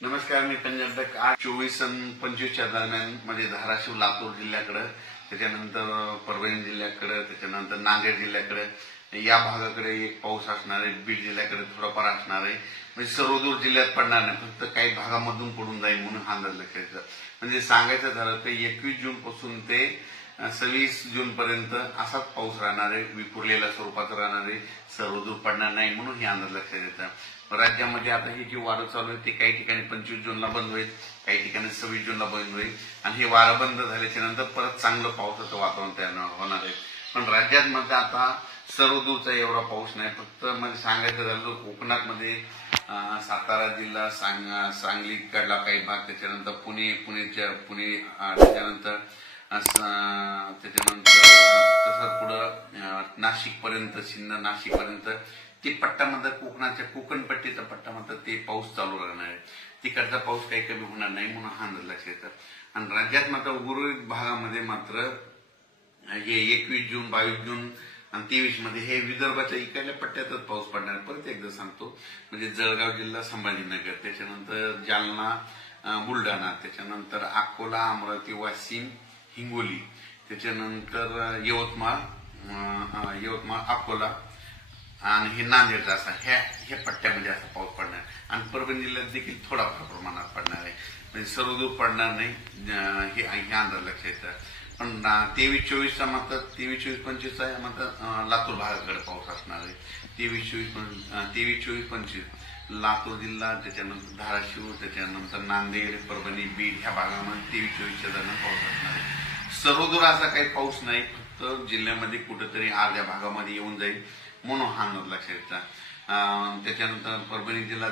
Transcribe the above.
नमस्कार, मी पंजाब आज 24 आणि 25च्या दरम्यान म्हणजे धाराशिव लातूर जिल्ह्याकडे, त्याच्यानंतर परभणी जिल्ह्याकडे, त्याच्यानंतर नांदेड जिल्ह्याकडे या भागाकडे एक पाऊस असणार आहे. बीड जिल्ह्याकडे थोडाफार असणार आहे. म्हणजे सर्वदूर जिल्ह्यात पडणार नाही, फक्त काही भागामधून पडून जाईल म्हणून हा अंदाज लक्षात. म्हणजे सांगायचं झालं तर 21 जून पासून ते 26 जून पर्यंत असाच पाऊस राहणार आहे, विखुरलेल्या स्वरूपाचा राहणार आहे, सर्वदूर पडणार नाही म्हणून हे अंदाज लक्षात येतात. राज्यामध्ये आता ही जी वारं चालू आहे ते काही ठिकाणी 25 जूनला बंद होईल, काही ठिकाणी 26 जूनला बंद होईल आणि हे वारं बंद झाल्याच्या नंतर परत चांगलं पावसाचं वातावरण तयार होणार आहे. पण राज्यात मध्ये आता सर्वदूरचा एवढा पाऊस नाही. फक्त म्हणजे सांगायचं झालं तर कोकणात मध्ये सातारा जिल्हा, सांगली कडला काही भाग, त्याच्यानंतर पुणे त्याच्यानंतर तसंच पुढं नाशिक पर्यंत, सिन्नर नाशिक पर्यंत ती पट्ट्यामध्ये कोकणाच्या कोकण पट्टीचा पट्ट्यामध्ये ते पाऊस चालू राहणार आहे. तिकडचा पाऊस काही कमी होणार नाही म्हणून हा अंदाज लक्षात येतात. आणि राज्यात मात्र उर्वरित भागामध्ये मात्र हे 21 जून, 22 जून आणि 23 मध्ये हे विदर्भाच्या इकडल्या पट्ट्यातच पाऊस पडणार. परत एकदा सांगतो, म्हणजे जळगाव जिल्हा, संभाजीनगर, त्याच्यानंतर जालना, बुलढाणा, त्याच्यानंतर अकोला, अमरावती, वाशिम, हिंगोली, त्याच्यानंतर यवतमाळ, अकोला आणि हे नांदेडचा असा ह्या पट्ट्यामध्ये असा पाऊस पडणार. आणि परभणी जिल्ह्यात देखील थोडाफार प्रमाणात पडणार आहे. म्हणजे सर्वदूर पडणार नाही हे अंदाज लक्षात येतं. पण 23-24चा मात्र 23-24-25 आहे मात्र लातूर भागाकडे पाऊस असणार आहे. 23-24-25 लातूर जिल्हा, त्याच्यानंतर धाराशिव, त्याच्यानंतर नांदेड, परभणी, बीड ह्या भागामध्ये 23-24च्या दरम्यान पाऊस असणार आहे. सर्वदूर असा काही पाऊस नाही, फक्त जिल्ह्यामध्ये कुठेतरी अर्ध्या भागामध्ये येऊन जाईल म्हणून हा अंदाज लक्षात येतात. त्याच्यानंतर परभणी जिल्हा